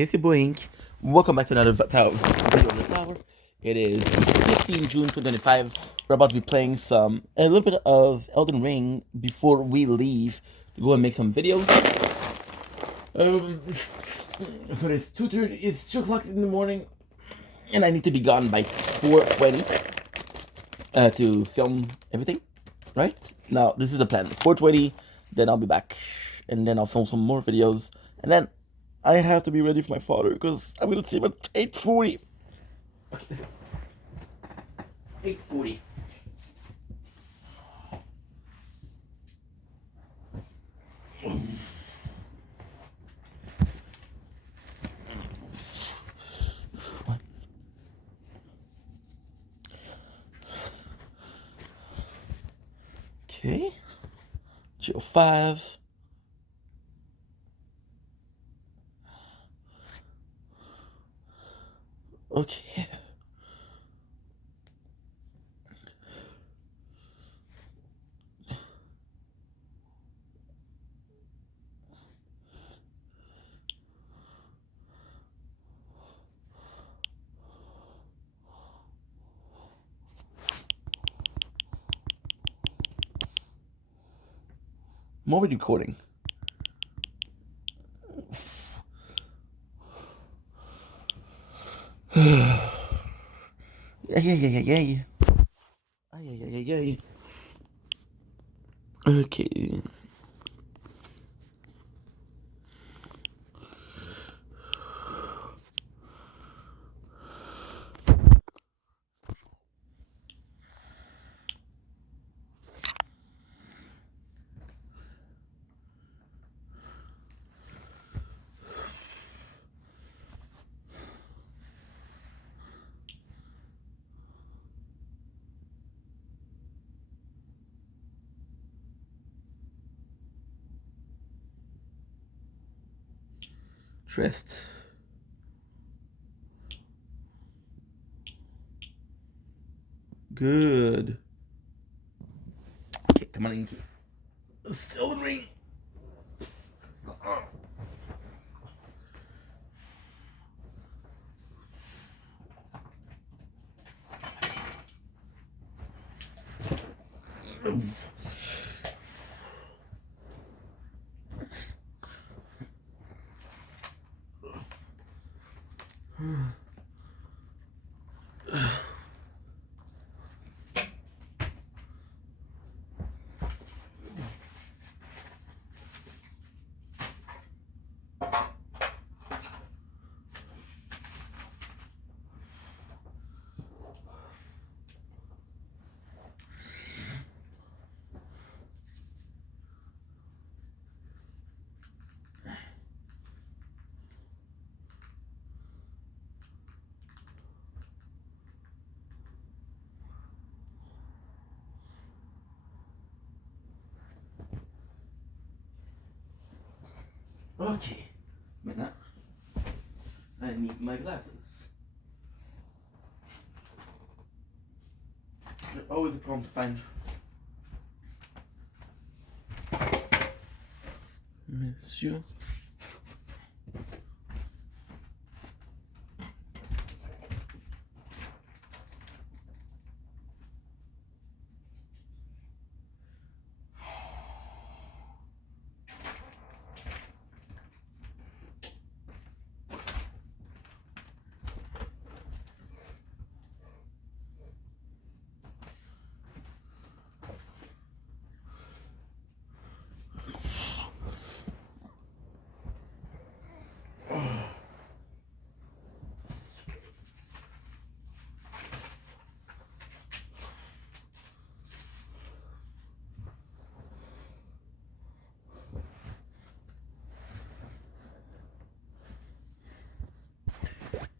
It's your boy Ink. Welcome back to another video on the tower. It is 15 June 2025. We're about to be playing a little bit of Elden Ring before we leave to go and make some videos. Um, so it's 2:30. It's 2 o'clock in the morning, and I need to be gone by 4:20 to film everything. Right now, this is the plan. 4:20, then I'll be back, and then I'll film some more videos, and then I have to be ready for my father because I'm gonna see him at 8:40. 8:40. Okay. Chill 5. Okay. I'm already recording. Yeah. Yeah. Okay. Dressed. Good. Okay, come on, Inky. Still in ring. Okay. Maintenant, I need my glasses. They're always a problem to find. Monsieur.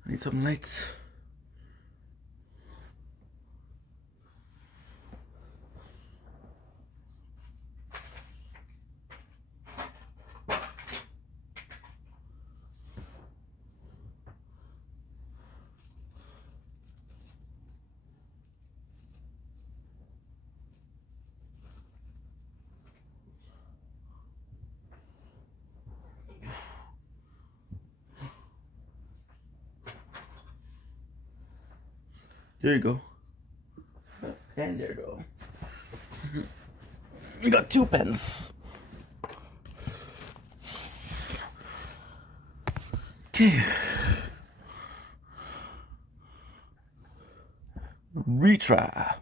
I need some lights. There you go. And there you go. You got 2 pens. Okay. Retry.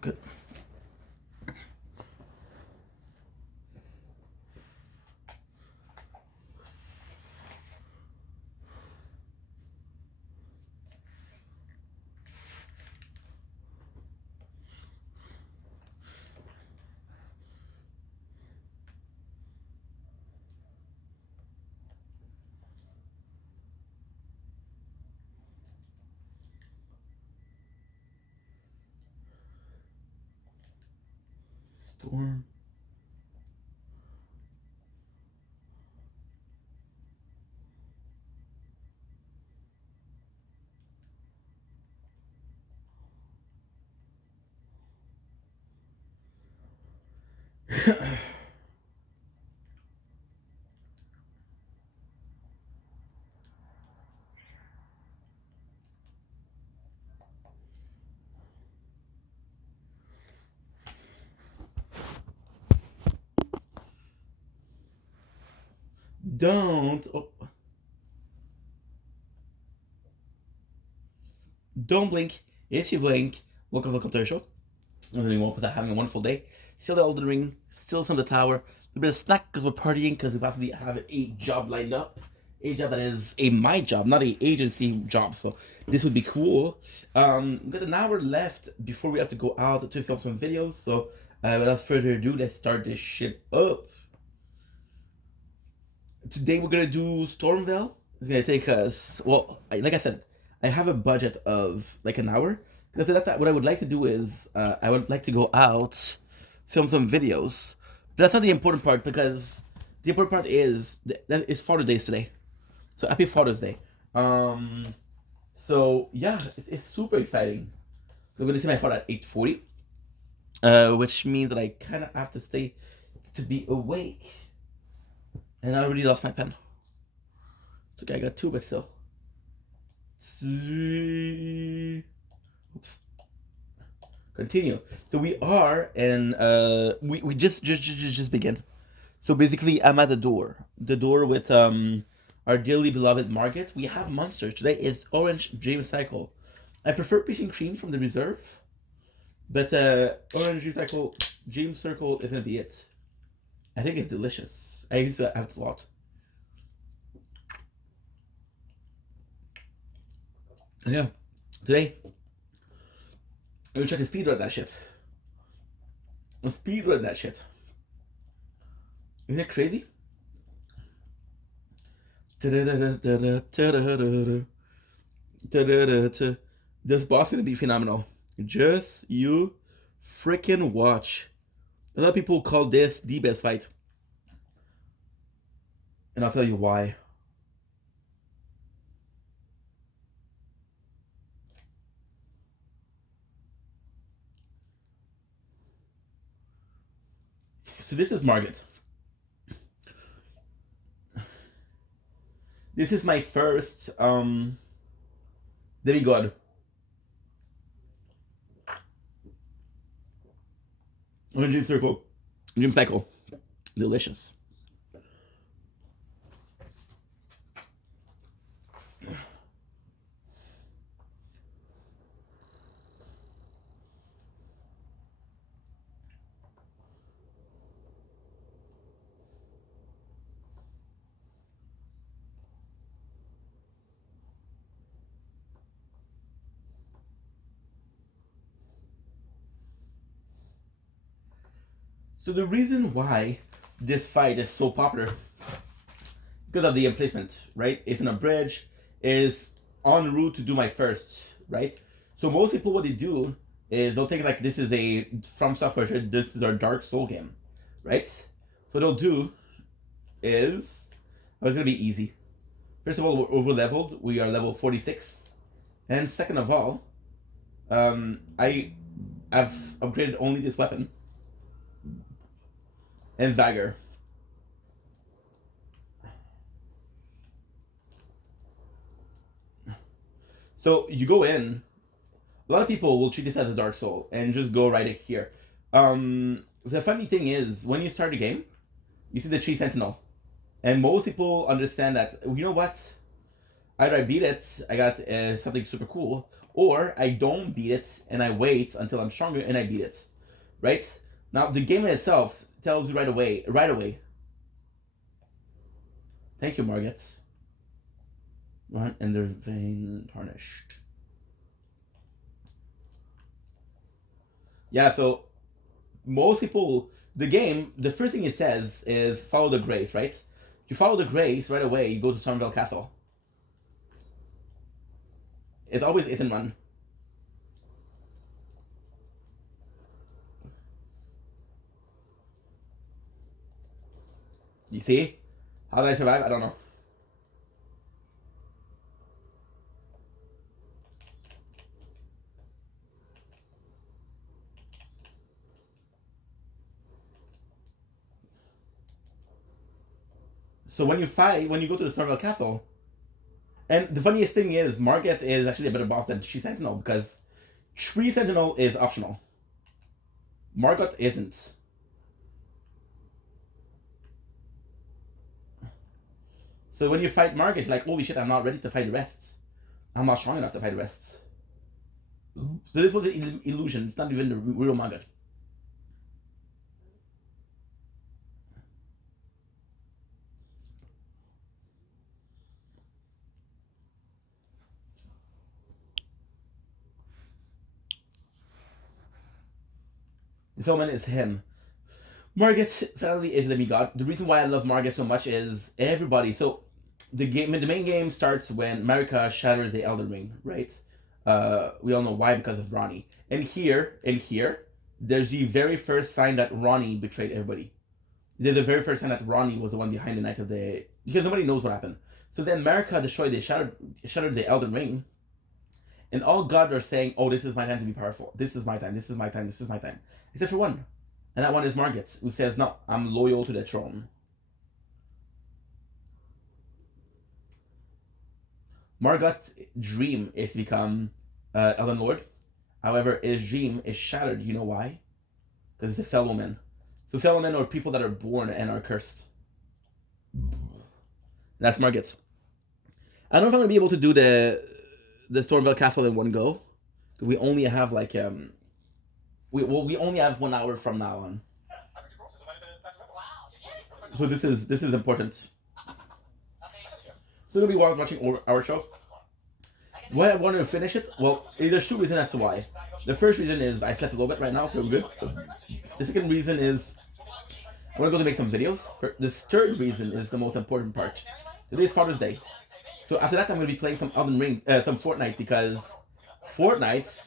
Good. Storm. Don't blink. If you blink, welcome to the show. Having a wonderful day. Still the Elden Ring, still some of the tower. A little bit of snack because we're partying because we possibly have a job lined up. A job that is my job, not a agency job. So this would be cool. We got an hour left before we have to go out to film some videos. So without further ado, let's start this shit up. Today we're gonna do Stormveil. It's gonna take us, well, like I said, I have a budget of like an hour. Because after that, what I would like to do is I would like to go out, film some videos. But that's not the important part because the important part is that it's Father's Day today. So happy Father's Day. So yeah, it's super exciting. So I'm gonna see my father at 8:40, which means that I kind of have to stay to be awake. And I already lost my pen. It's okay, I got 2 back still. 3. Oops. Continue. So we are, and we just begin. So basically, I'm at the door with our dearly beloved Margit. We have monsters today. Is Orange Dream Cycle. I prefer Peach and Cream from the reserve, but Orange Dream Cycle Dream Circle is gonna be it. I think it's delicious. I used to have it a lot. Yeah. Today, I'm gonna check a speedrun that shit. Speedrun that shit. Isn't it crazy? This boss is gonna be phenomenal. Just you freaking watch. A lot of people call this the best fight. And I'll tell you why. So this is Margit. This is my first demigod. Dream Circle. Dream Cycle. Delicious. So the reason why this fight is so popular because of the emplacement, right? It's in a bridge, is en route to do my first, right? So most people, what they do is they'll think like this is a From Software, this is our Dark Soul game, right? So what they'll do is, oh, it's gonna be easy. First of all, we're over leveled. We are level 46, and second of all, I have upgraded only this weapon. and Vagger. So you go in. A lot of people will treat this as a Dark Soul and just go right here. The funny thing is, when you start the game, you see the Tree Sentinel, and most people understand that. You know what? Either I beat it, I got something super cool, or I don't beat it and I wait until I'm stronger and I beat it. Right? Now the game itself tells you right away. Right away. Thank you, Margit. Run and their vein tarnished. Yeah, so most people, the game, the first thing it says is follow the grace, right? You follow the grace right away, you go to Stormveil Castle. It's always hit and run. You see? How did I survive? I don't know. So when you fight, when you go to the Stormveil Castle, and the funniest thing is, Margit is actually a better boss than Tree Sentinel because Tree Sentinel is optional. Margit isn't. So when you fight Margit, you're like, holy shit, I'm not ready to fight the rest. I'm not strong enough to fight the rest. So this was an illusion. It's not even the real Margit. The filament is him. Margit finally is the demigod. The reason why I love Margit so much is everybody. So the main game starts when Marika shatters the Elden Ring, right? We all know why, because of Ronnie. And here, there's the very first sign that Ronnie betrayed everybody. There's the very first sign that Ronnie was the one behind the Night of the, because nobody knows what happened. So then Marika destroyed, shattered the Elden Ring, and all God are saying, "Oh, this is my time to be powerful. This is my time. This is my time. This is my time." Except for one, and that one is Margit, who says, "No, I'm loyal to the throne." Margot's dream is to become Elden Lord. However, his dream is shattered. You know why? Because it's a fellow man. So fellow men are people that are born and are cursed. That's Margit. I don't know if I'm gonna be able to do the Stormveil Castle in one go. We only have like we only have 1 hour from now on. So this is important. So gonna be watching our show. Why I wanted to finish it? Well, there's two reasons as to why. The first reason is I slept a little bit right now, so I'm good. The second reason is I want to go to make some videos. This third reason is the most important part. Today is Father's Day. So after that, I'm going to be playing some Elden Ring, some Fortnite, because Fortnite,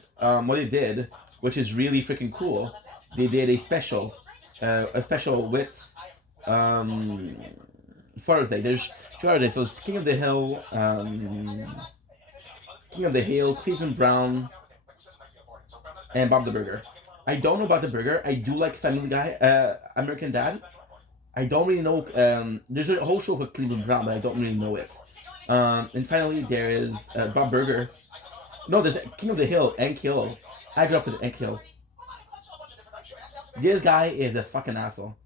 what they did, which is really freaking cool, they did a special with um, Father's Day. There's Father's Day, so it's King of the Hill, Cleveland Brown, and Bob the Burger. I don't know about the burger. I do like Family Guy, American Dad. I don't really know. There's a whole show with Cleveland Brown, but I don't really know it. And finally, there is Bob Burger. No, there's King of the Hill, Hank Hill. I grew up with Hank Hill. This guy is a fucking asshole.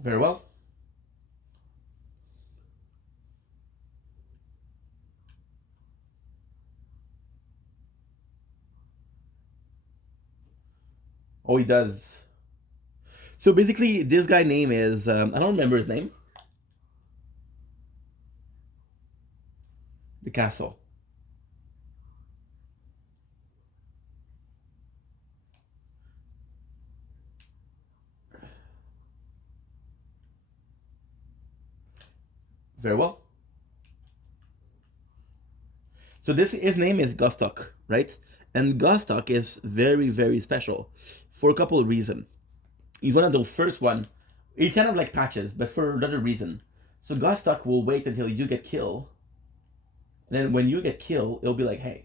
Very well. Oh, he does. So basically, this guy name is I don't remember his name. The castle. Very well. So his name is Gustok, right? And Gustok is very, very special for a couple of reasons. He's one of the first one. He's kind of like Patches, but for another reason. So Gustok will wait until you get killed. And then when you get killed, it'll be like, hey,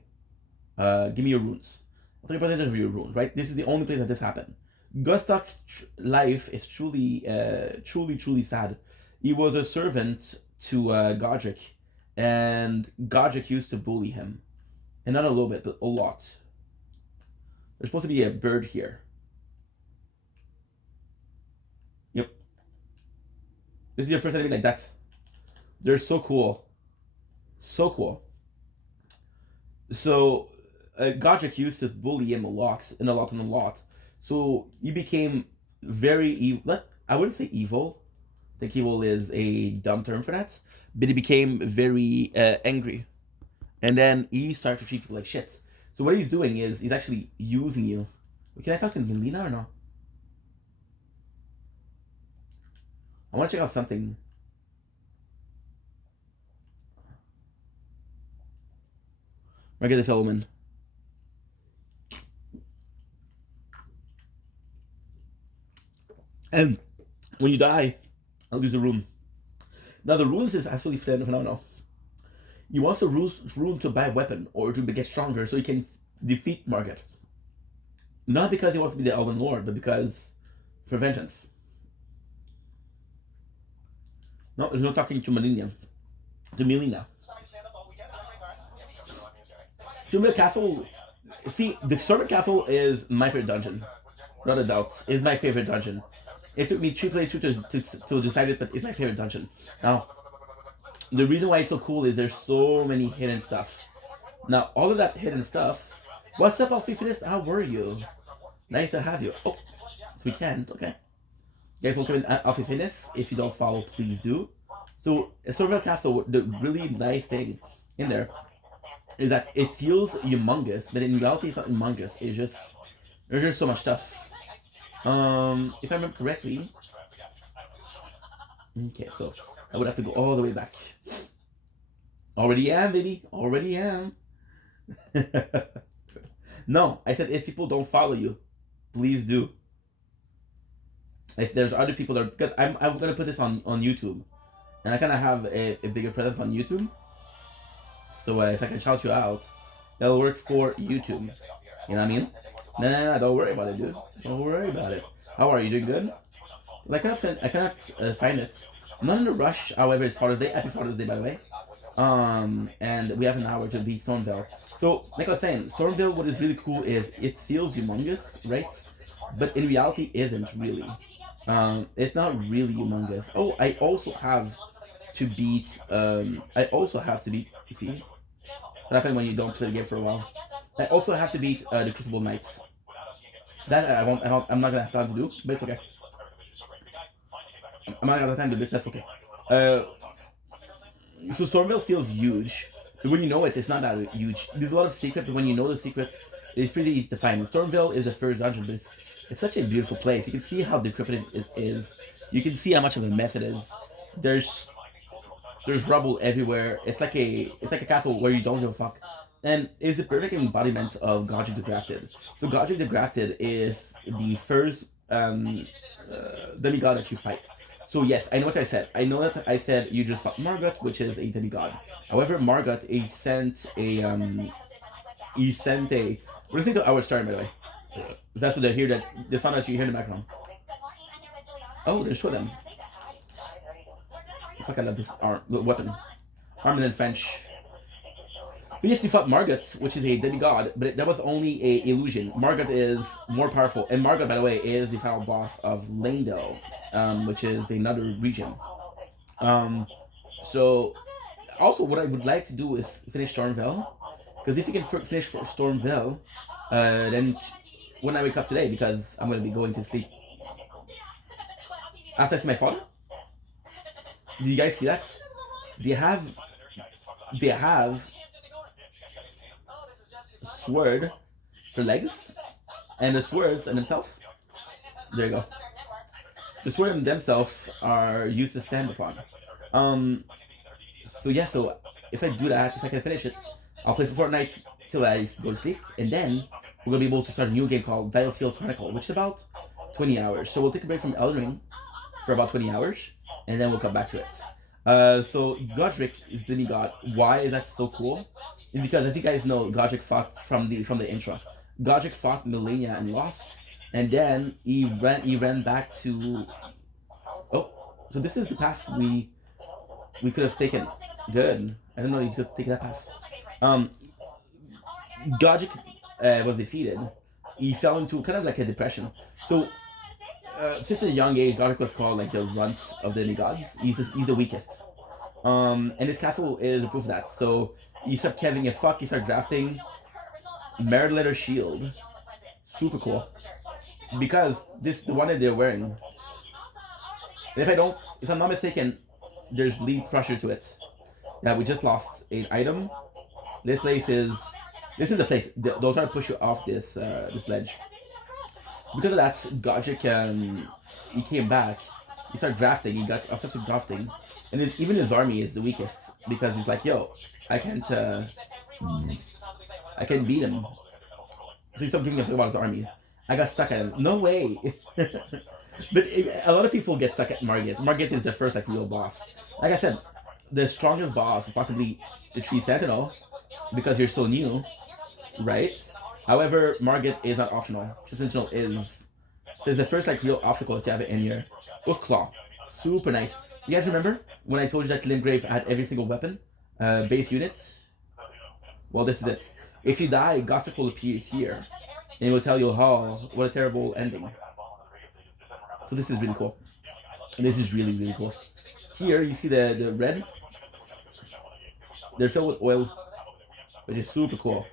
give me your runes. I'll take a percentage of your runes, right? This is the only place that this happened. Gustok's life is truly sad. He was a servant to Godric, and Godric used to bully him. And not a little bit, but a lot. There's supposed to be a bird here. Yep. This is your first enemy like that. They're so cool. So cool. So, Godric used to bully him a lot. So, he became very evil. I wouldn't say evil. I think evil is a dumb term for that. But he became very angry. And then he started to treat people like shit. So what he's doing is he's actually using you. Can I talk to Melina or no? I want to check out something. Regular Solomon. And when you die, I'll use the room. Now the runes is absolutely phenomenal. You want the room to buy a weapon or to get stronger so you can defeat Margit. Not because he wants to be the Elven Lord, but because for vengeance. No, there's no talking to Melina. To Melina. Stormvale Castle. See, the Stormvale Castle is my favorite dungeon. Not a doubt. It's my favorite dungeon. It took me 3 playthroughs to decide it, but it's my favorite dungeon. Now, the reason why it's so cool is there's so many hidden stuff. Now, all of that hidden stuff. What's up, Alfie Finis? How were you? Nice to have you. Oh, so we can. Okay. You guys, welcome in Alfie Finis. If you don't follow, please do. So, Stormvale Castle, the really nice thing in there is that it feels humongous, but in reality, it's not humongous. It's just there's just so much stuff. If I remember correctly. Okay, so I would have to go all the way back. Already am, baby. Already am. No, I said if people don't follow you, please do. If there's other people that are, because I'm gonna put this on YouTube, and I kind of have a bigger presence on YouTube. So if I can shout you out, that'll work for YouTube. You know what I mean? Nah, don't worry about it, dude. Don't worry about it. How are you? Doing good? I cannot find it. I'm not in a rush. However, it's Father's Day. Happy Father's Day, by the way. And we have an hour to beat Stormvale. So, like I was saying, Stormvale, what is really cool is it feels humongous, right? But in reality, isn't really. It's not really humongous. Oh, I also have to beat. See, what happens when you don't play the game for a while? I also have to beat the Crucible Knights. That I'm not gonna have time to do, but it's okay. I'm not gonna have time to do it. That's okay. So Stormvale feels huge. But when you know it, it's not that huge. There's a lot of secret, but when you know the secret, it's pretty easy to find. Stormvale is the first dungeon, but it's such a beautiful place. You can see how decrepit it is. You can see how much of a mess it is. There's rubble everywhere. It's like a castle where you don't give a fuck. And it's the perfect embodiment of Godric the Grafted. So Godric the Grafted is the first demigod that you fight. So yes, I know what I said. I know that I said you just fought Margit, which is a demigod. However, Margit sent a we're listening to our star, by the way. That's what they hear, that the sound that you hear in the background. Oh, there's two of them. Fuck, I love this weapon. Armed in French. But yes, we fought Margit, which is a demigod, but that was only a illusion. Margit is more powerful, and Margit, by the way, is the final boss of Leyndell, which is another region. So, also, what I would like to do is finish Stormvale, because if you can finish Stormvale, then when I wake up today, because I'm going to be going to sleep after I see my father. Do you guys see that? They have sword for legs, and the swords in themselves. There you go. The swords in themselves are used to stand upon. So yeah, so if I do that, if I can finish it, I'll play for Fortnite till I go to sleep, and then we're gonna be able to start a new game called Battlefield Chronicle, which is about 20 hours. So we'll take a break from Elden Ring for about 20 hours, and then we'll come back to it. So Godric is the new god. Why is that so cool? It's because, as you guys know, Godric fought from the intro. Godric fought Melania and lost, and then he ran back to. Oh, so this is the path we could have taken. Good. I didn't know you could take that path. Um, Godric was defeated. He fell into kind of like a depression. So since a young age, Godric was called like the runt of the demigods. He's the weakest. And his castle is a proof of that. So you start having a fuck, you start drafting Merit Letter Shield. Super cool. Because this the one that they're wearing. And if I'm not mistaken, there's bleed pressure to it. Yeah, we just lost an item. This is the place. They'll try to push you off this ledge. Because of that, Godric he came back. He started drafting. He got obsessed with drafting, and even his army is the weakest because he's like, yo, I can't beat him. So he stopped giving a fuck about his army. I got stuck at him. No way. But a lot of people get stuck at Margit. Margit is the first like real boss. Like I said, the strongest boss is possibly the Tree Sentinel because you're so new, right? However, Margit is not optional. Tree Sentinel is. So it's the first like real obstacle that you have in your Hook Claw. Super nice. You guys remember when I told you that Limgrave had every single weapon? Base unit? Well, this is it. If you die, Gossip will appear here. And it will tell you, oh, what a terrible ending. So this is really cool. And this is really, really cool. Here, you see the red? They're filled with oil, which is super cool.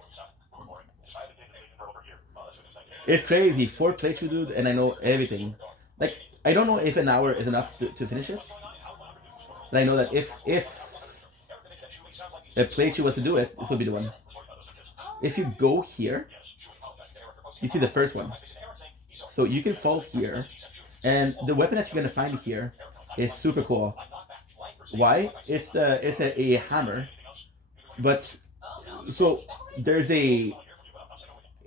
It's crazy. 4 playthrough, dude, and I know everything. Like, I don't know if an hour is enough to finish this. But I know that if a playthrough was to do it, this would be the one. If you go here, you see the first one. So you can fall here, and the weapon that you're gonna find here is super cool. Why? It's a hammer, but so there's a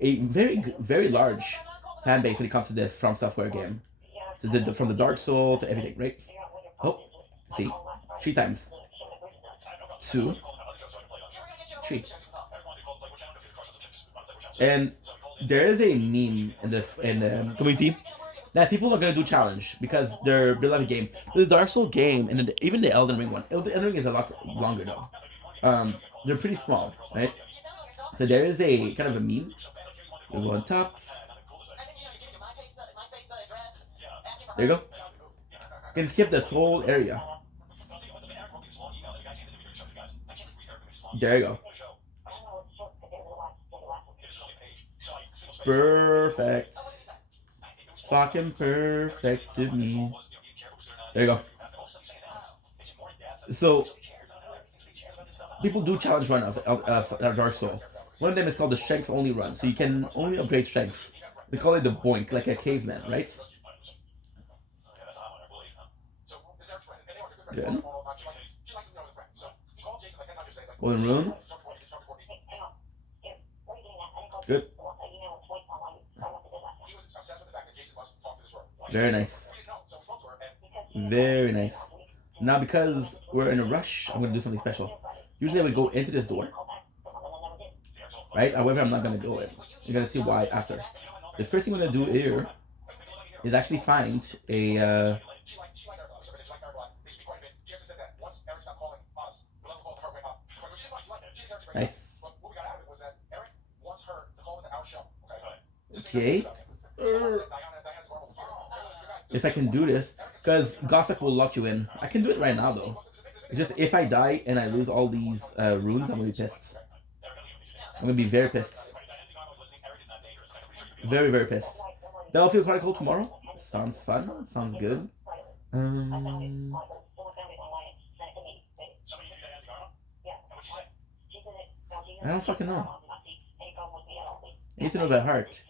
very very large fan base when it comes to the From Software game. So from the Dark Soul to everything, right? Oh, see, 3 times, 2, 3, and there is a meme in the community that people are gonna do challenge because they're beloved game. The Dark Souls game and even the Elden Ring one. Elden Ring is a lot longer though. They're pretty small, right? So there is a kind of a meme. You go on top. There you go. You can skip this whole area. There you go. Perfect. Fucking perfect to me. There you go. So people do challenge run of Dark Soul. One of them is called the Strength Only run. So you can only upgrade strength. We call it the Boink, like a caveman, right? Good. Golden Rune. Good. Very nice. Very nice. Now, because we're in a rush, I'm going to do something special. Usually I would go into this door. Right? However, I'm not going to go in. You're going to see why after. The first thing I'm going to do here is actually find a... Nice. Okay. If I can do this, because Gossip will lock you in. I can do it right now though. It's just if I die and I lose all these runes, I'm gonna be pissed. I'm gonna be very pissed. Very, very pissed. Battlefield Chronicle tomorrow. Sounds fun. Sounds good. I don't fucking know. I need to know by heart.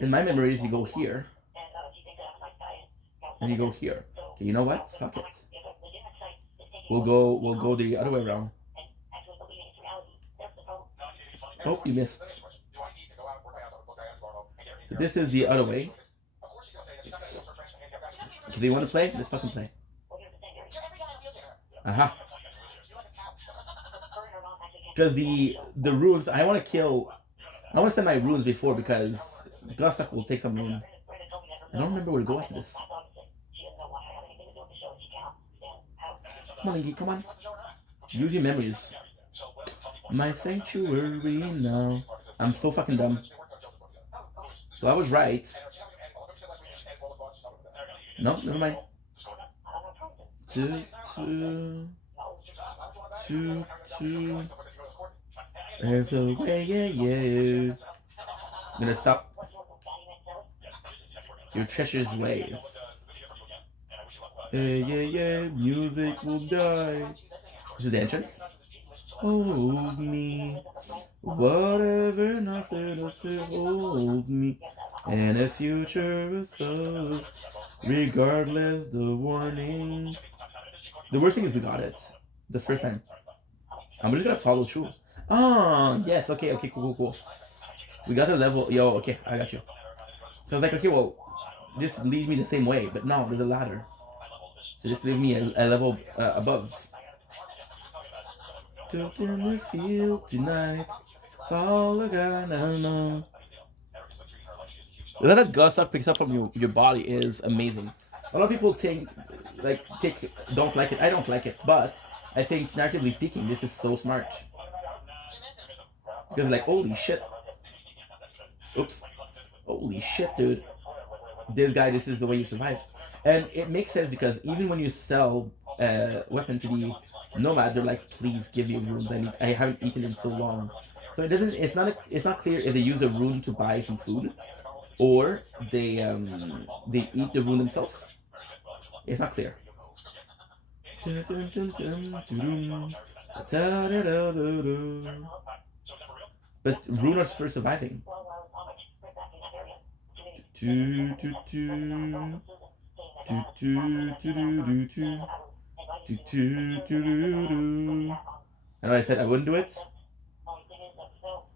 In my memories, you go here. And you go here. Okay, you know what? Fuck it. We'll go the other way around. Oh, you missed. So this is the other way. Do you want to play? Let's fucking play. Aha. Because the runes, I want to kill. I want to send my runes before because Gustok will take some rune. I don't remember where to go after this. Come on, Ingy, come on. Use your memories. My sanctuary now. I'm so fucking dumb. So I was right. No, never mind. Two. There's a way, yeah. I'm gonna stop your treacherous ways. Yeah. Music will die. This is the entrance. Hold me. Whatever, nothing else will hold me. And a future is so. Regardless, the warning. The worst thing is we got it. The first time. I'm just gonna follow through. Oh, yes, okay, cool. We got the level. Yo, okay, I got you. So I was like, okay, well, this leads me the same way, but no, there's a ladder. So this leaves me a level above. Out in the field tonight, it's all I gotta know. The way that Gustok picks up from your body is amazing. A lot of people don't like it. I don't like it, but I think narratively speaking, this is so smart. Because like, holy shit. Oops. Holy shit, dude. This is the way you survive. And it makes sense because even when you sell a weapon to the nomad, they're like, please give me runes. I haven't eaten in so long. So it's not clear if they use a rune to buy some food or they eat the rune themselves. It's not clear. But runes for surviving. And I said I wouldn't do it.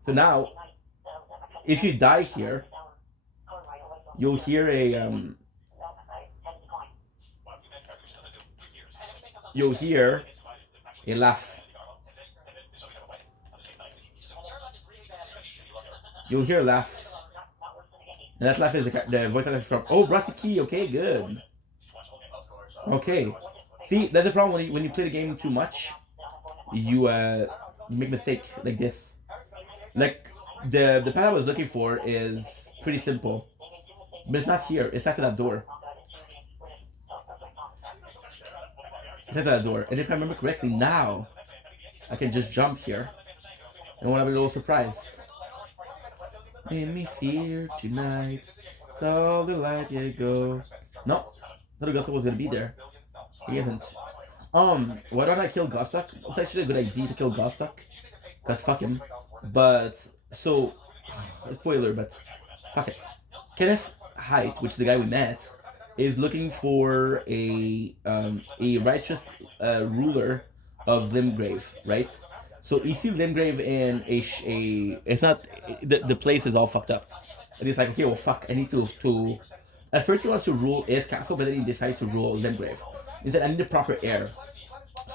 So now, if you die here, you'll hear a laugh. You'll hear a laugh. And that laugh is the voice actor from Rusty Key. Okay, good. Okay. See, that's the problem when you play the game too much. You make mistake like this. Like the path I was looking for is pretty simple, but it's not here. It's after that door. It's after that door. And if I remember correctly, now I can just jump here and we'll have a little surprise. Made me fear tonight. It's all the light you go. No, I thought Gustok was gonna be there. He isn't. Why don't I kill Gustok? It's actually a good idea to kill Gustok. Cause fuck him. But so spoiler, but fuck it. Kenneth Haight, which is the guy we met, is looking for a righteous ruler of Limgrave, right? So you see Limgrave in it's not the place is all fucked up, and he's like, okay, well, fuck, I need to. At first he wants to rule his castle, but then he decided to rule Limgrave. He said, I need the proper heir.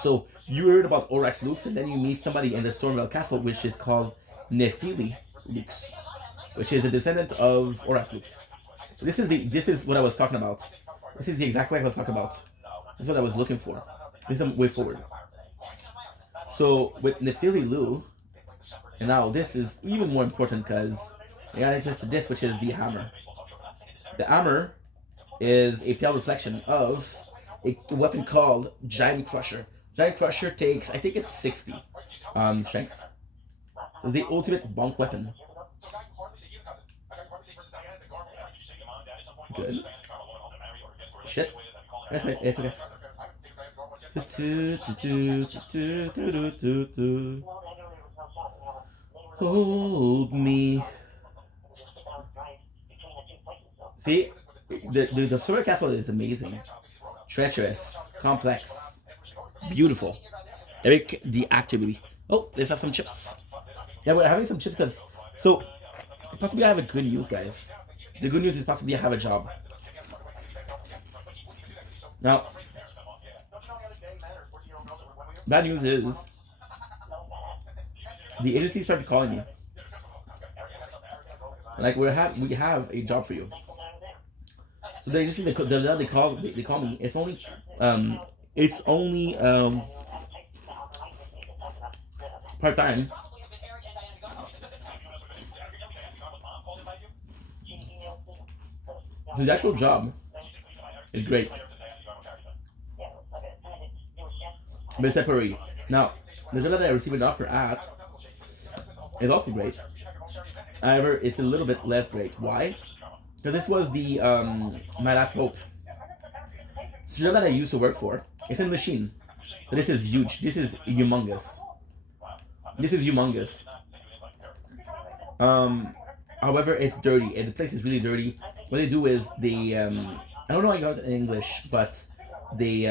So you heard about Orax Lux, and then you meet somebody in the Stormvale Castle, which is called Nephili Lux, which is a descendant of Orax Lux. This is what I was talking about. This is the exact way I was talking about. This is what I was looking for. This is the way forward. So with Nephili Lu, and now this is even more important because I got access to this, which is the hammer. The hammer is a pale reflection of a weapon called Giant Crusher. Giant Crusher takes, I think it's 60 strength. It's the ultimate bonk weapon. Good. Shit. It's okay. Hold me. See, the Stormvale Castle is amazing, treacherous, complex, Beautiful. Eric the actor, baby. Oh, let's have some chips. Yeah, we're having some chips because so possibly I have a good news, guys. The good news is possibly I have a job. Now, bad news is the agency started calling me. Like we have a job for you. So they just they call me. It's only part time. His actual job is great, but it's temporary. Now, the job that I received an offer at is also great. However, it's a little bit less great. Why? Because this was the my last hope. The job that I used to work for. It's in machine. But this is huge. This is humongous. This is humongous. Um, However, it's dirty, and the place is really dirty. What they do is I don't know how I got it in English, but they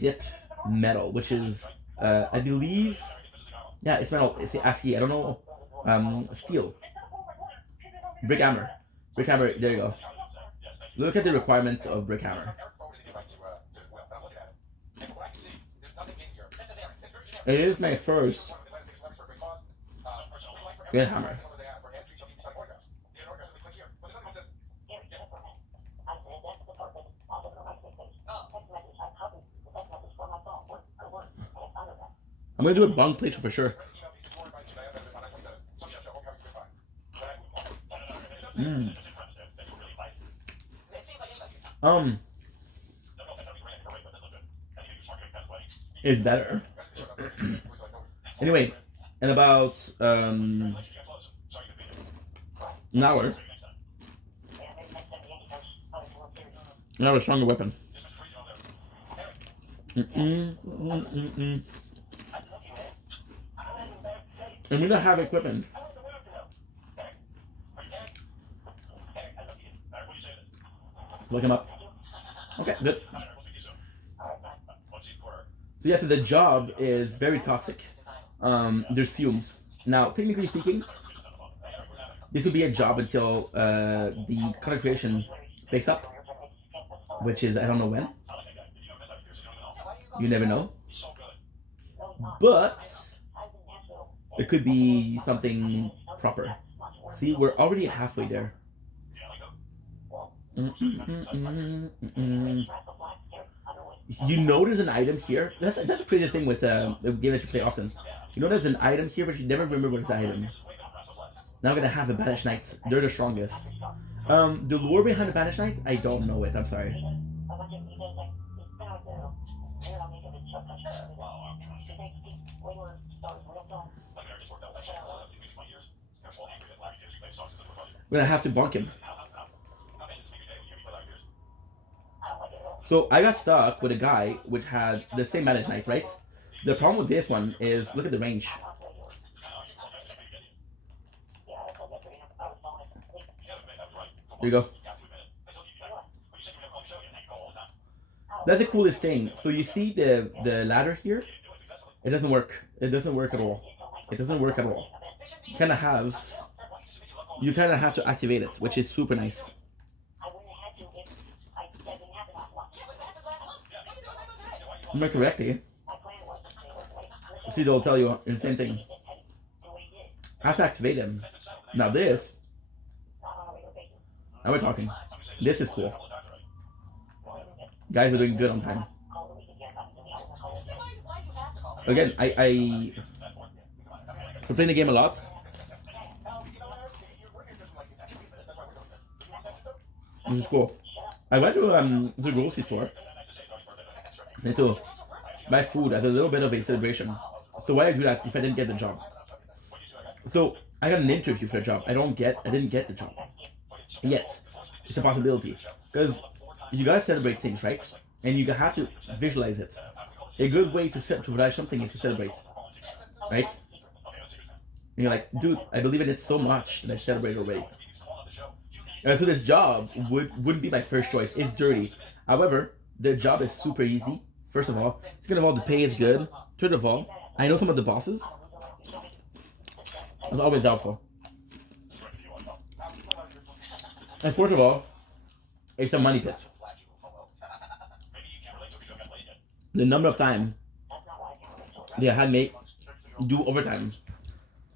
dip metal, which is I believe, yeah, it's metal. It's ASCII. I don't know, steel, brick hammer, brick hammer. There you go. Look at the requirement of brick hammer. It is my first good hammer. I'm gonna do a bong plate for sure. Mm. Um, it's better. Anyway, in about an hour, now a stronger weapon. Mm-mm, mm-mm. And we don't have equipment. Look him up. Okay, good. So yes, the job is very toxic. There's fumes. Now, technically speaking, this would be a job until the content creation picks up, which is I don't know when. You never know. But it could be something proper. See, we're already halfway there. Mm-mm-mm-mm-mm. You know there's an item here. That's a pretty thing with a game that you play often. You know there's an item here, but you never remember what is the item. Now I'm gonna have the Banished Knights. They're the strongest. The lore behind the Banished Knights, I don't know it. I'm sorry. We're gonna have to bonk him. So I got stuck with a guy which had the same Banished Knights, right? The problem with this one is look at the range. There you go. That's the coolest thing. So you see the ladder here? It doesn't work. It doesn't work at all. It doesn't work at all. You kind of have to activate it, which is super nice. Am I correct, eh? See, they'll tell you the same thing. I have to activate them. Now this, now we're talking. This is cool. Guys are doing good on time. Again, I for playing the game a lot. This is cool. I went to the grocery store. And to buy food as a little bit of a celebration. So why I do that if I didn't get the job? So I got an interview for the job. I didn't get the job yet. It's a possibility because you gotta celebrate things, right? And you have to visualize it. A good way to visualize something is to celebrate, right? And you're like, dude, I believe in it so much that I celebrate already. So this job wouldn't be my first choice. It's dirty. However, the job is super easy, First of all, second of all, the pay is good. Third of all, I know some of the bosses. It's always doubtful. And fourth of all, it's a money pit. The number of times they had me do overtime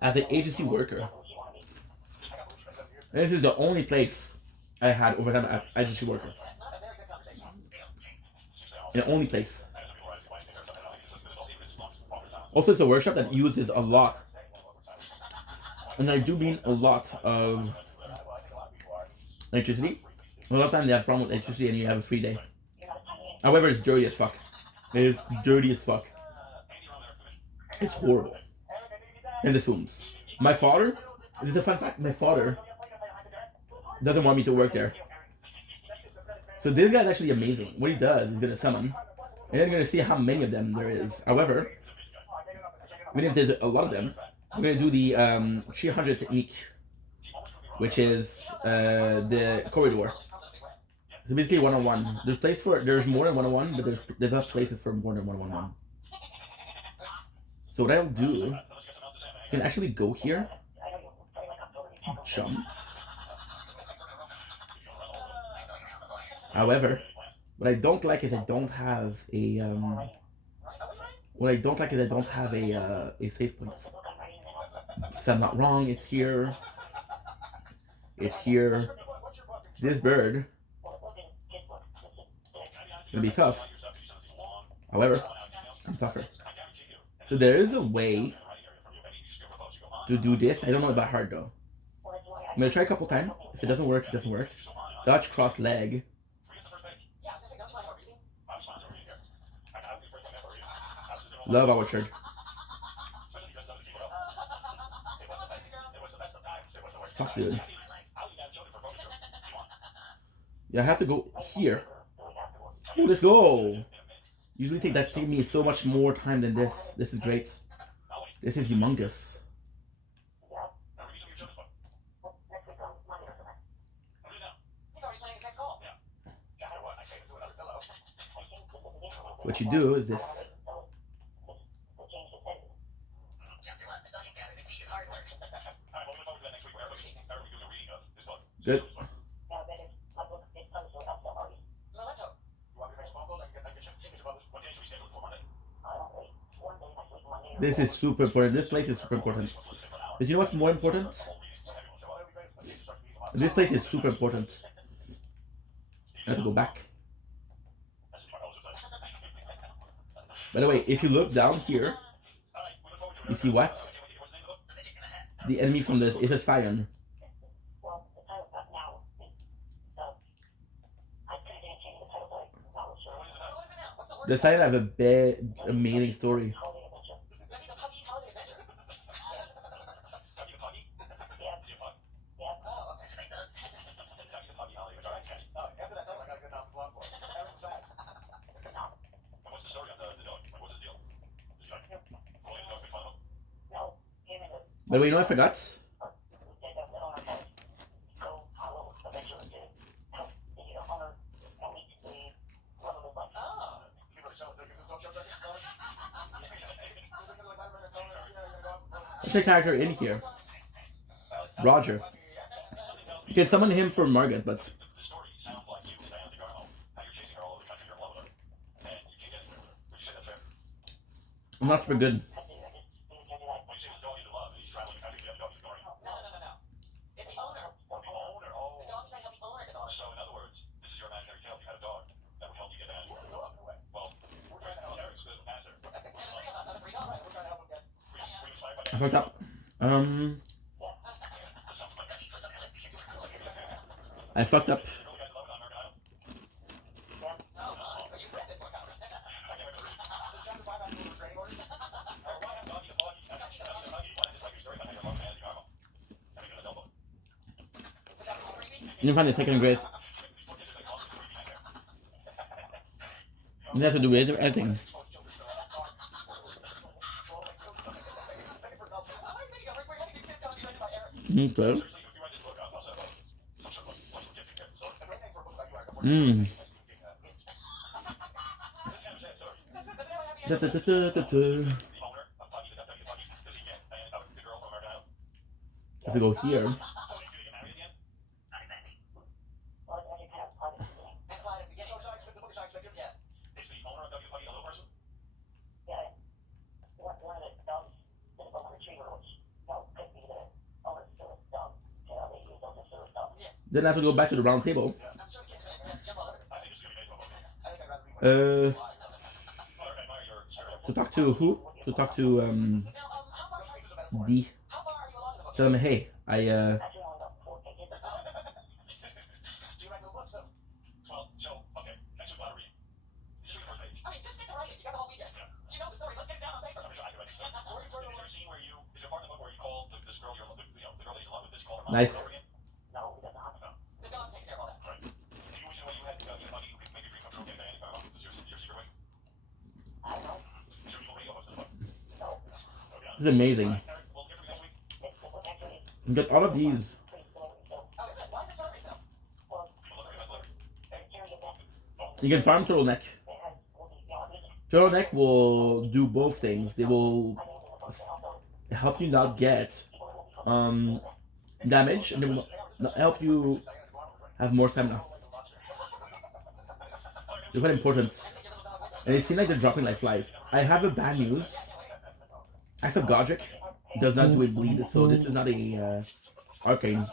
as an agency worker. And this is the only place I had overtime as agency worker. The only place. Also, it's a workshop that uses a lot, and I do mean a lot of electricity. A lot of times they have a problem with electricity and you have a free day. However, it's dirty as fuck. It is dirty as fuck. It's horrible. And the fumes. My father, this is a fun fact, my father doesn't want me to work there. So this guy's actually amazing. What he does is gonna summon, and then gonna see how many of them there is. However, even if there's a lot of them, I'm gonna do the 300 technique, which is the corridor. So basically 1-on-1. There's more than 1-on-1, but there's not places for more than 1-on-1. So what I'll do, I can actually go here, jump. However, what I don't like is I don't have a a save point. If I'm not wrong, it's here. It's here. This bird gonna be tough. However, I'm tougher. So there is a way to do this. I don't know about hard though. I'm gonna try a couple times. If it doesn't work, it doesn't work. Dodge cross leg. Love our church. Fuck, dude. Yeah, I have to go here. Ooh, let's go. Usually take me so much more time than this. This is great. This is humongous. What you do is this. Good. This is super important. This place is super important. But you know what's more important? This place is super important. I have to go back. By the way, if you look down here, you see what? The enemy from this is a Scion. The Scion have a big, amazing story. By the way, you know I forgot? There's a character in here. Roger. You can summon him for Margit, but I'm not super good. I fucked up. I fucked up. You can find the second grace. You have to do everything. Okay. Da, da, da, da, da, da. If we go here, then I have to go back to the round table. To talk to who? To talk to D. Tell him, hey, nice. This is amazing. You get all of these. You can farm turtleneck. Turtleneck will do both things. They will help you not get damage, and they will help you have more stamina. They're quite important. And they seem like they're dropping like flies. I have a bad news. Except Godric does not do a bleed, so this is not a arcane.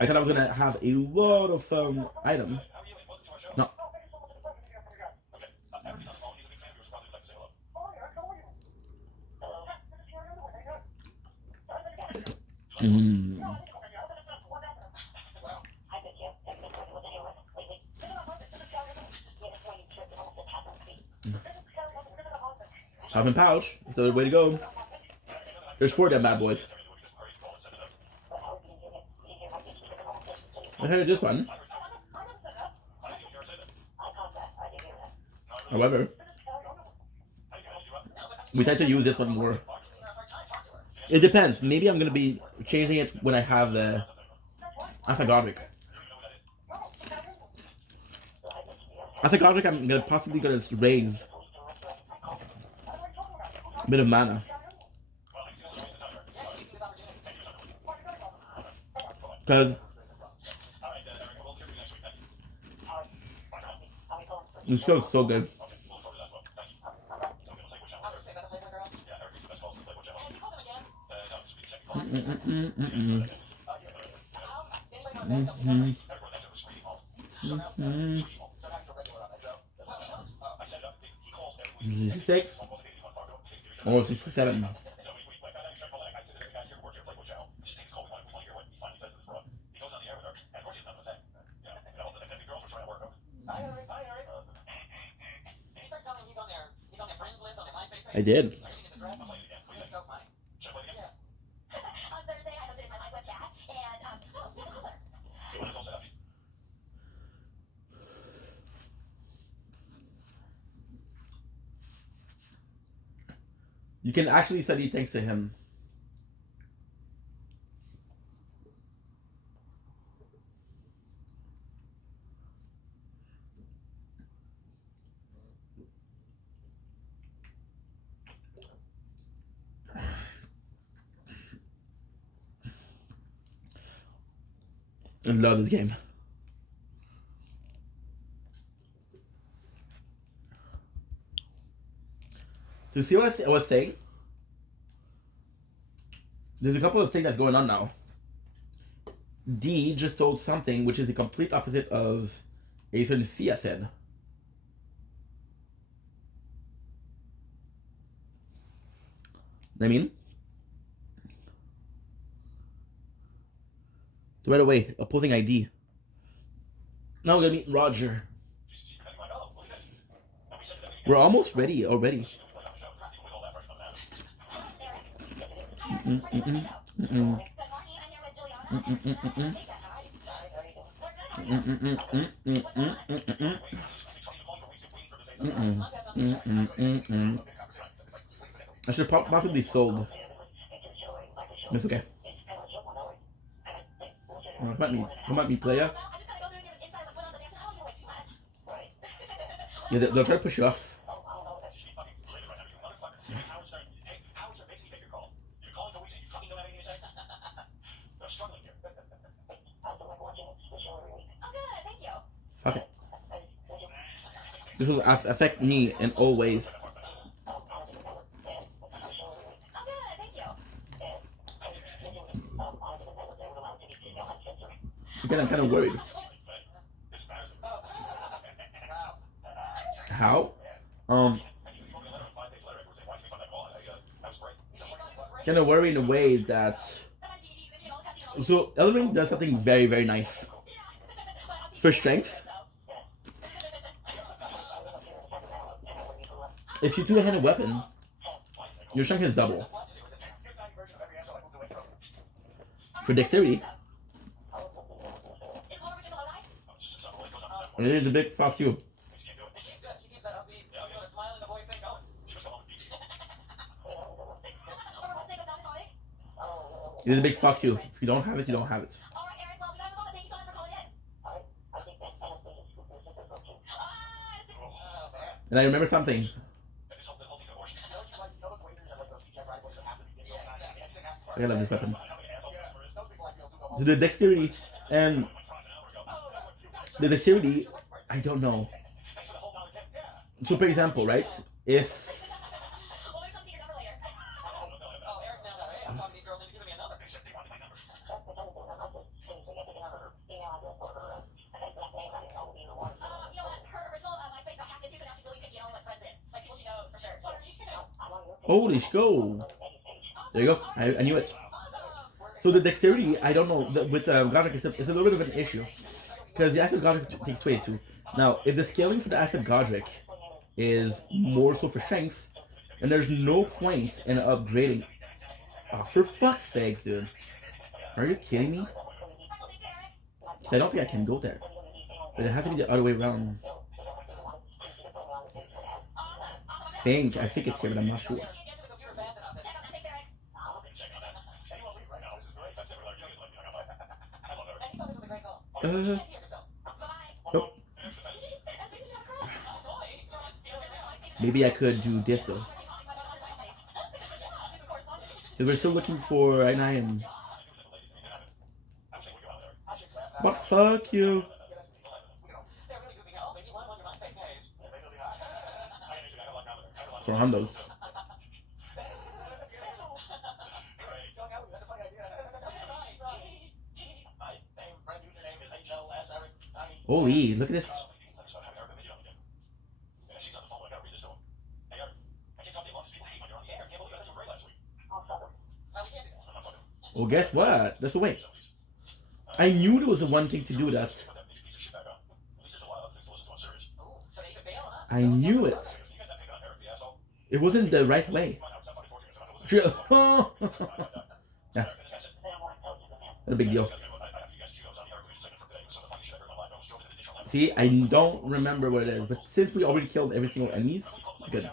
I thought I was gonna have a lot of item. No. Top and pouch. That's the way to go. There's 4 of them bad boys. I heard this one. However, we tend to use this one more. It depends. Maybe I'm gonna be changing it when I have the Godric. Godric, I'm possibly gonna raise a bit of mana. Because this show is so good. Six or 67. I did. You can actually study thanks to him. I love this game. So see what I was saying? There's a couple of things that's going on now. D just told something which is the complete opposite of a certain Fia said. I mean? So right away, opposing ID. Now we're gonna meet Roger. We're almost ready already. I should possibly sold. It's okay. It might be player. Yeah, they'll try to push you off. This will affect me in all ways. Again, I'm kind of worried. How? Um, kind of worried in a way that. So Elden Ring does something very, very nice. For strength, if you two-handed weapon, your strength is double. For dexterity, it is a big fuck you. It is a big fuck you. If you don't have it, you don't have it. And I remember something. I love this weapon. So the dexterity and the dexterity, I don't know. So for example, right? If holy go. There you go. I knew it. So the dexterity, I don't know. With Godric, it's a little bit of an issue. Because the Acid Godric takes 22. Now, if the scaling for the Acid Godric is more so for strength, then there's no point in upgrading. Oh, for fuck's sakes, dude. Are you kidding me? So I don't think I can go there. But it has to be the other way around. I think it's here, but I'm not sure. Nope. Maybe I could do this though. Because we're still looking for an item. But fuck you. Surroundos. Holy, look at this. Well, guess what? That's the way. I knew there was a one thing to do that. I knew it. It wasn't the right way. Yeah. Not a big deal. See, I don't remember what it is, but since we already killed every single enemies, good.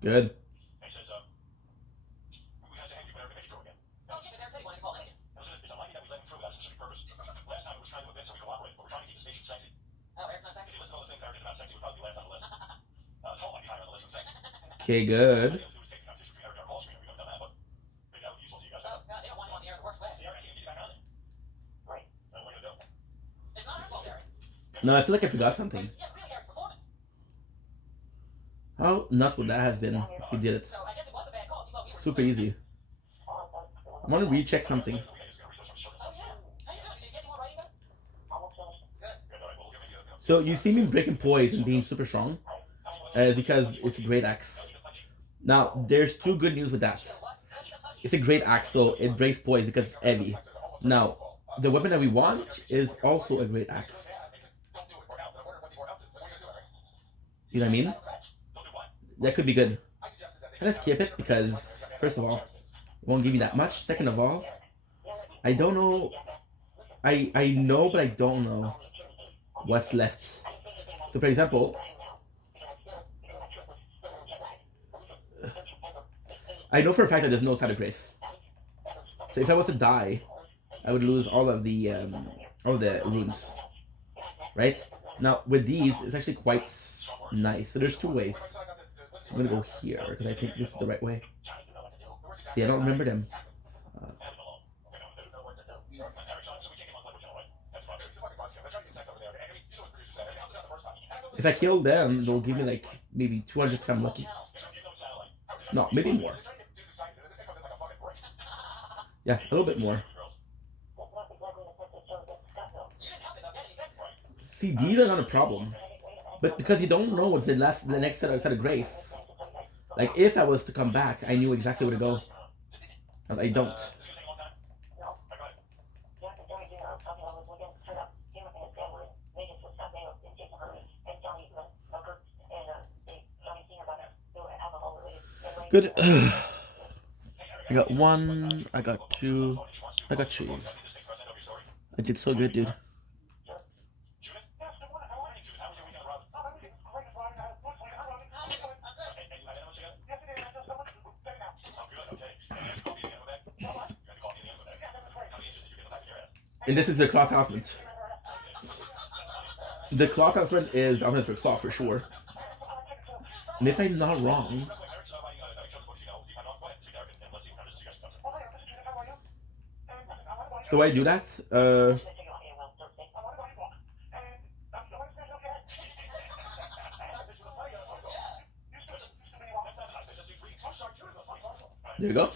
Good. Okay, good. No, I feel like I forgot something. How nuts would that have been if we did it? Super easy. I want to recheck something. So you see me breaking poise and being super strong because it's a great axe. Now, there's two good news with that. It's a great axe, so it breaks poise because it's heavy. Now, the weapon that we want is also a great axe. You know what I mean? That could be good. Let's skip it because, first of all, it won't give you that much. Second of all, I don't know. I know, but I don't know what's left. So, for example, I know for a fact that there's no side of grace. So if I was to die, I would lose all of the runes, right? Now with these, it's actually quite nice. So there's two ways. I'm gonna go here because I think this is the right way. See, I don't remember them. If I kill them, they'll give me like maybe 200 if I'm lucky. No, maybe more. Yeah, a little bit more. See, these are not a problem. But because you don't know what's the next set of grace. Like if I was to come back, I knew exactly where to go. And I don't. Good. I got one, I got two, I got three. I did so good, dude. And this is the cloth houseman. The cloth houseman is dominant for cloth for sure. And if I'm not wrong, so I do that. There you go.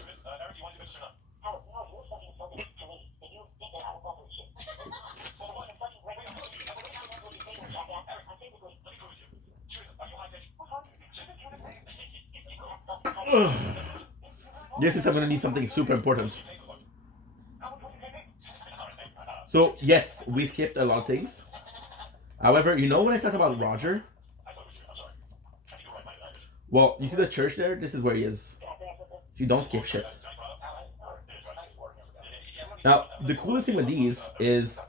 This is I'm gonna need something super important. So yes, we skipped a lot of things. However, you know when I talked about Roger? Well, you see the church there? This is where he is. So you don't skip shit. Now, the coolest thing with these is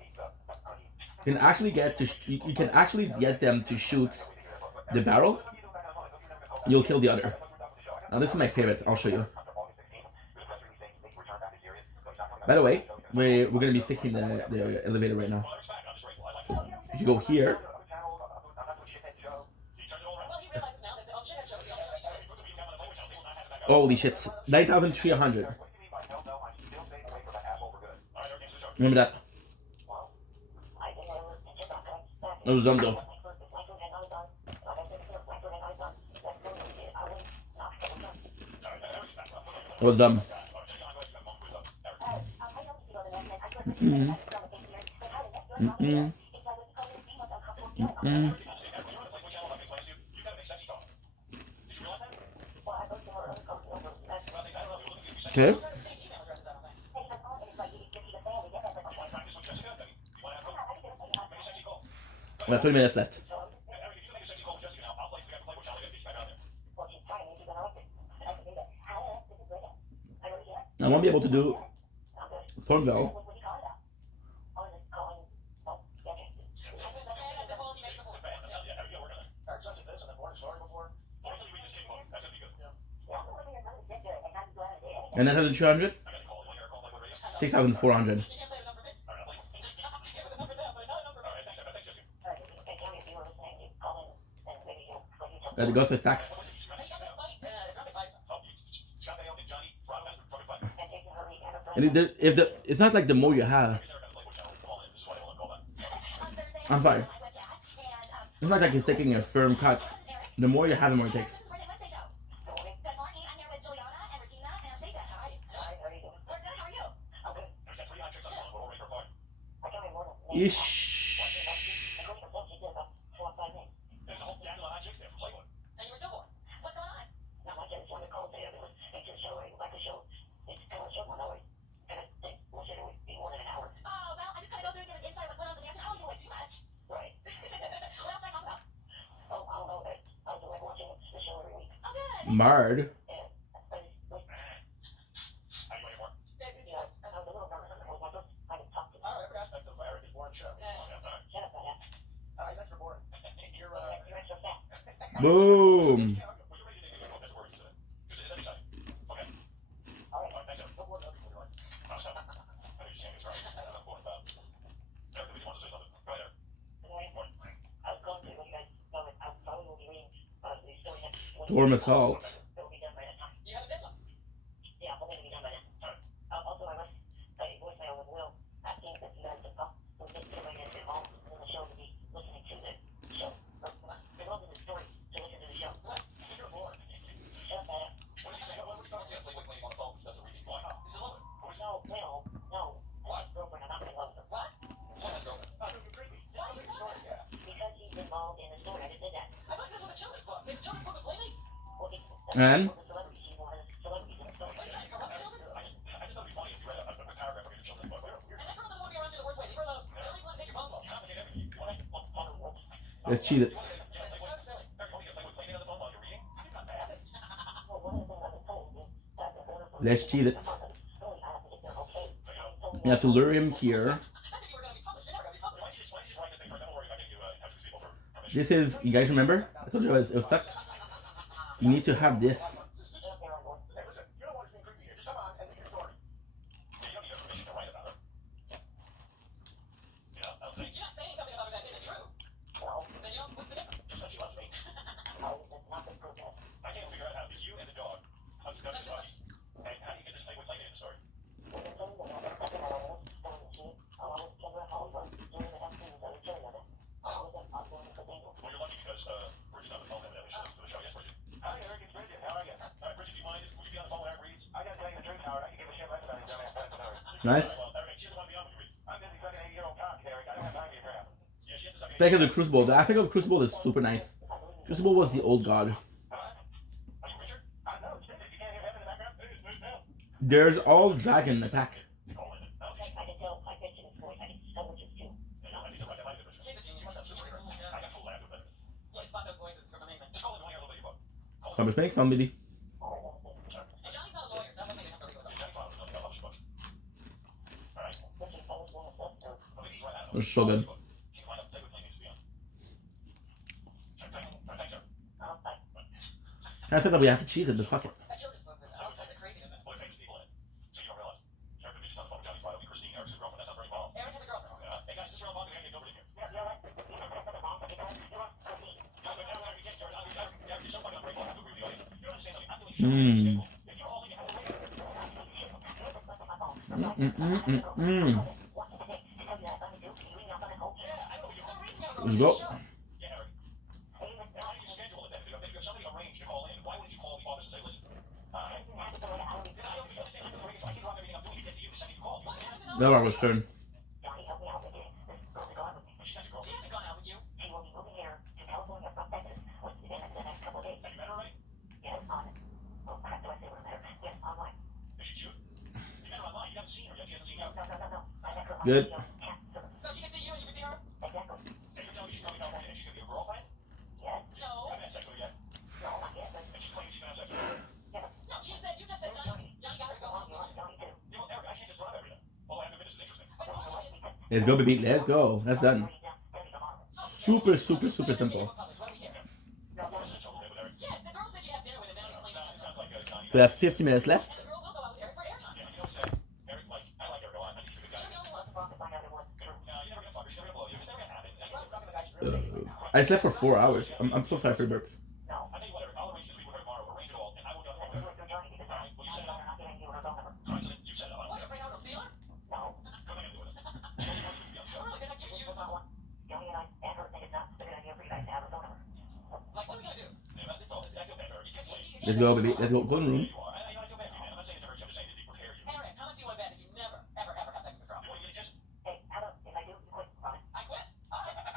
you can actually get to you can actually get them to shoot the barrel. You'll kill the other. Now this is my favorite. I'll show you. By the way, we're gonna be fixing the elevator right now. If you go here. Holy shit. 9,300. Remember that. It was dumb though. It was dumb. Mm-mm. Mm-mm. Mm-mm. Okay. We have 20 minutes left. I won't be able to do Thornville. And 9,200? 6,400. The ghost attacks. And it's not like the more you have. I'm sorry. It's not like he's taking a firm cut. The more you have, the more it takes. Ish. Marred. Boom. Storm assault. And let's cheat it. Let's cheat it. You have to lure him here. This is, you guys remember? I told you it was stuck. You need to have this. Nice. Back of the Crucible. The aspect of the Crucible is super nice. Crucible was the old god. There's all dragon attack. Summer Snake, somebody. It's so good. I said that we have to cheese it, but fuck it. Mmm. Let's go. Now our turn. Good. Let's go, baby. Let's go. That's done. Super, super, super simple. We have 50 minutes left. I slept for 4 hours. I'm so sorry for the burp. Let's go, baby. Let's go. Go in the room.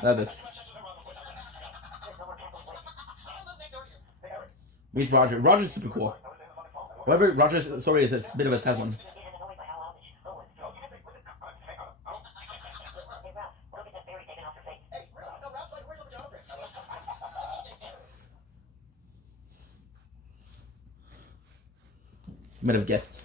Love this. Meet Roger. Roger's super cool. However, Roger's story is a bit of a sad one. Might have guessed.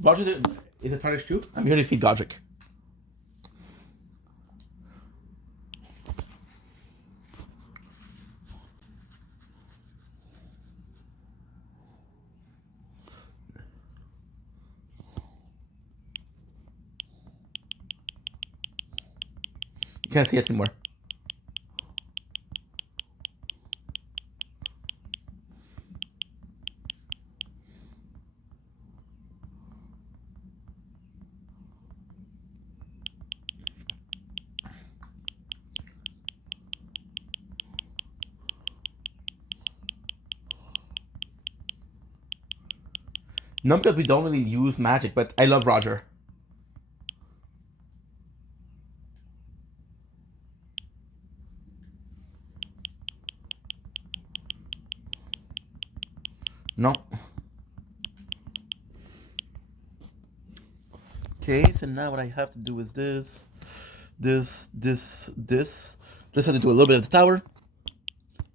Roger is it tarnished too? I'm here to feed Godric. You can't see it anymore. Not because we don't really use magic, but I love Roger. No. Okay, so now what I have to do is this. Just have to do a little bit of the tower.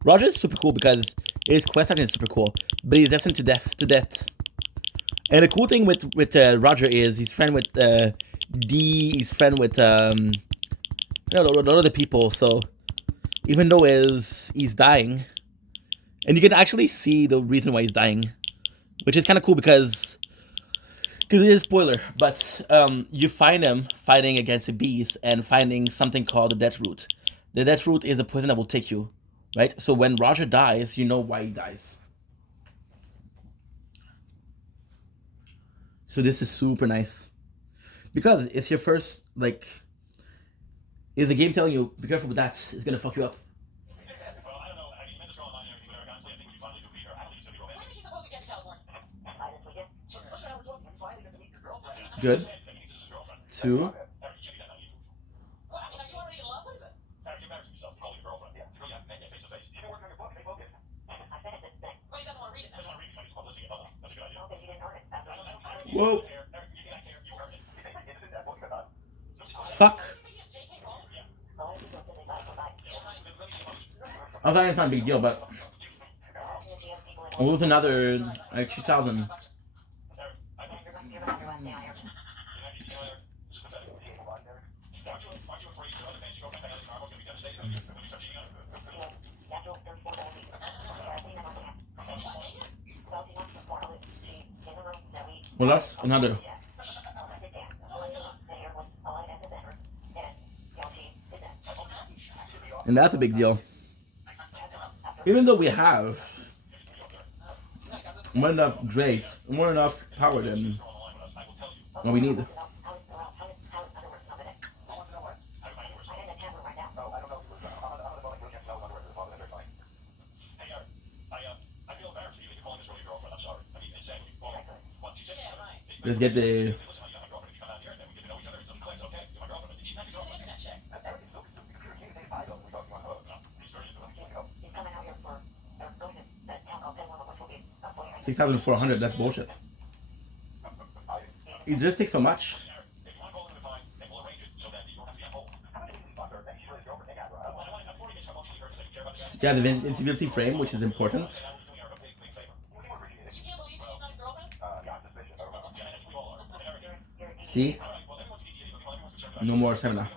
Roger is super cool because his quest action is super cool, but he's destined to death. And the cool thing with Roger is he's friend with D. He's friend with a lot of the people. So even though he's dying, and you can actually see the reason why he's dying, which is kind of cool because it is spoiler. But you find him fighting against a beast and finding something called the Death Root. The Death Root is a poison that will take you, right? So when Roger dies, you know why he dies. So this is super nice. Because it's your first, like, is the game telling you, be careful with that, it's gonna fuck you up. Good. 2. Whoa. Fuck. I thought it's not a big deal, but we'll lose another like 2,000. Well, that's another. And that's a big deal. Even though we have more enough Drakes, more enough power than what we need. Let's get the. $6,400. That's bullshit. It just takes so much. Yeah, the invincibility frame, which is important. See? No more stamina.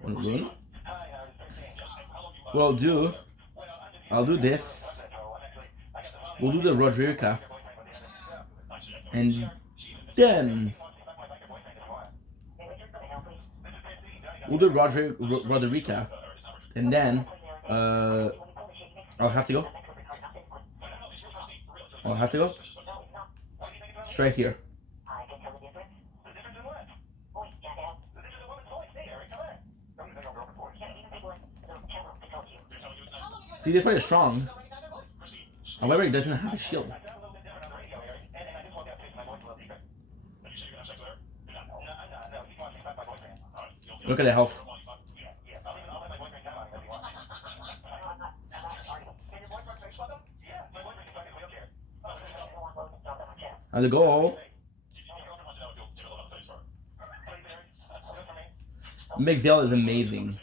One rune. What I'll do this. We'll do the Roderica. And then we'll do Roderica. And then I'll have to go. I'll have to go. Straight here. See, this fight is strong. However, he doesn't have a shield. Look at the health. And the goal. Mixel is amazing.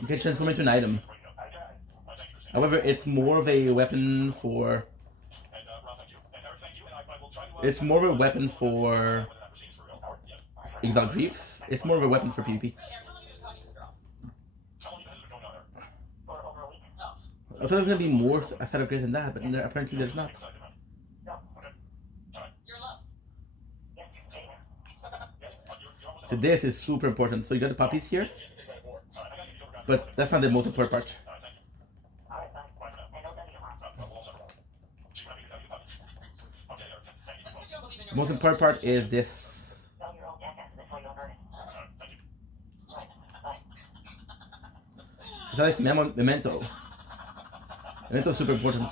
You can transform it into an item. However, it's more of a weapon for. It's more of a weapon for Exalt Grief. It's more of a weapon for PvP. I thought there was gonna be more a set of grades than that, but apparently there's not. So this is super important. So you got the puppies here, but that's not the most important part. The most important part is this. It's like memento. Memento is super important.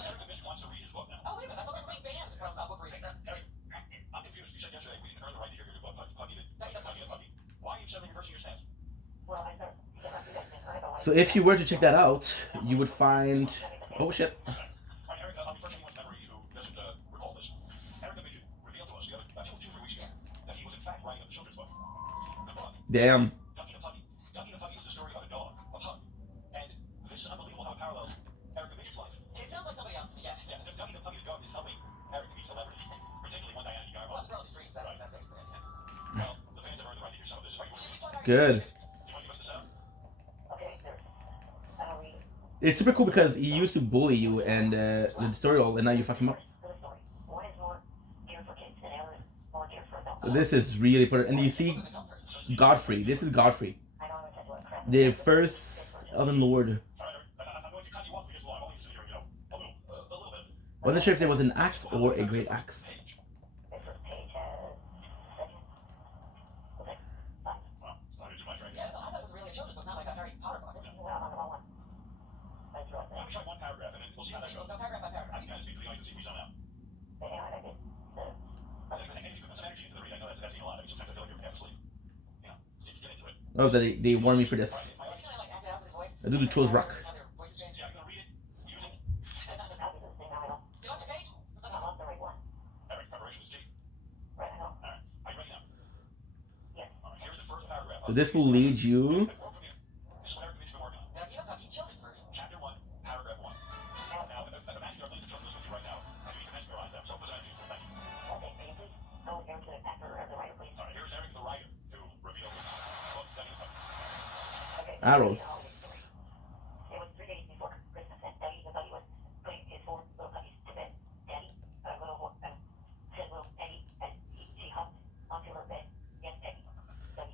So if you were to check that out, you would find. Oh shit. Damn. Good. It's super cool because he used to bully you and the tutorial, and now you fuck him up. So this is really important. And you see Godfrey. This is Godfrey, the first Elden Lord. I wasn't sure if there was an axe or a great axe. Oh, they warned me for this. I do the Trolls Rock. So this will lead you. Arrows.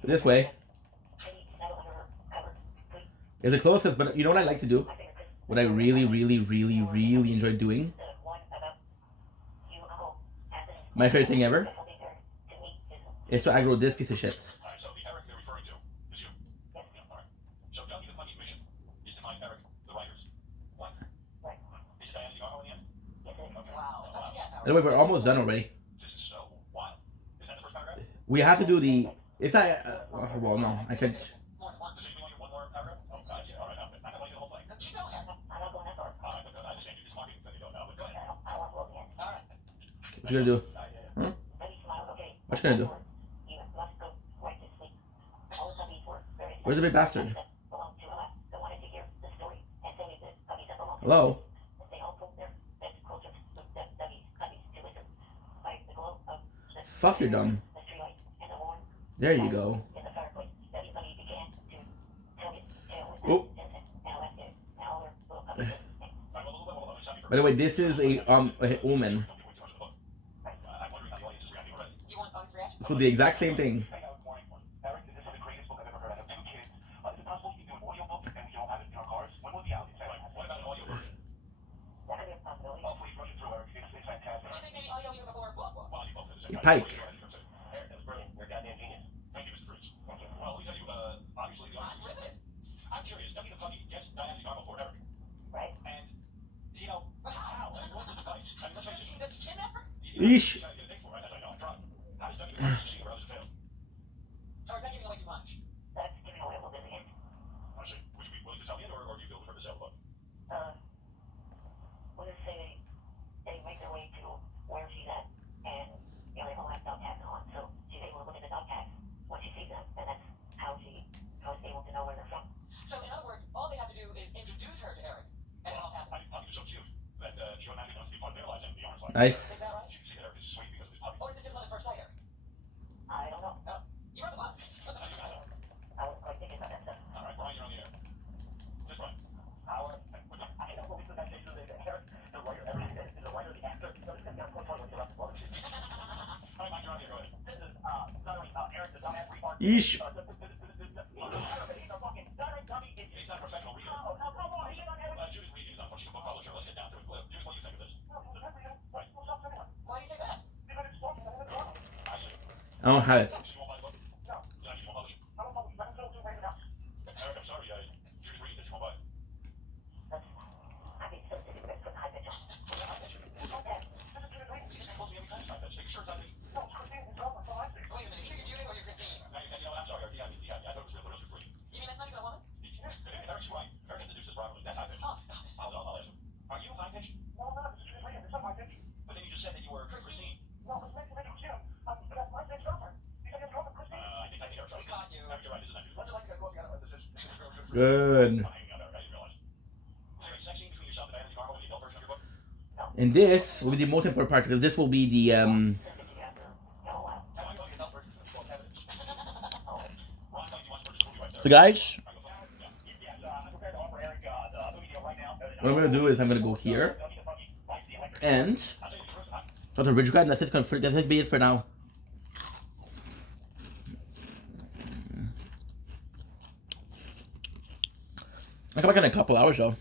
This way. It's the closest, but you know what I like to do? What I really enjoy doing? My favorite thing ever is to aggro this piece of shit. Anyway, we're almost done already. We have to do the. If I. Well, no, I could. What you gonna do? Huh? What you gonna do? Where's the big bastard? Hello? Fuck, you're dumb. There you go. Oh. By the way, this is a omen. So the exact same thing. A pike. Eesh. Nice. Yeesh. I don't have it. Good. And this will be the most important part because this will be the. So guys, what I'm gonna do is I'm gonna go here and go to Ridge Grab. That's it. That's gonna be it for now. I'll come back in a couple hours though.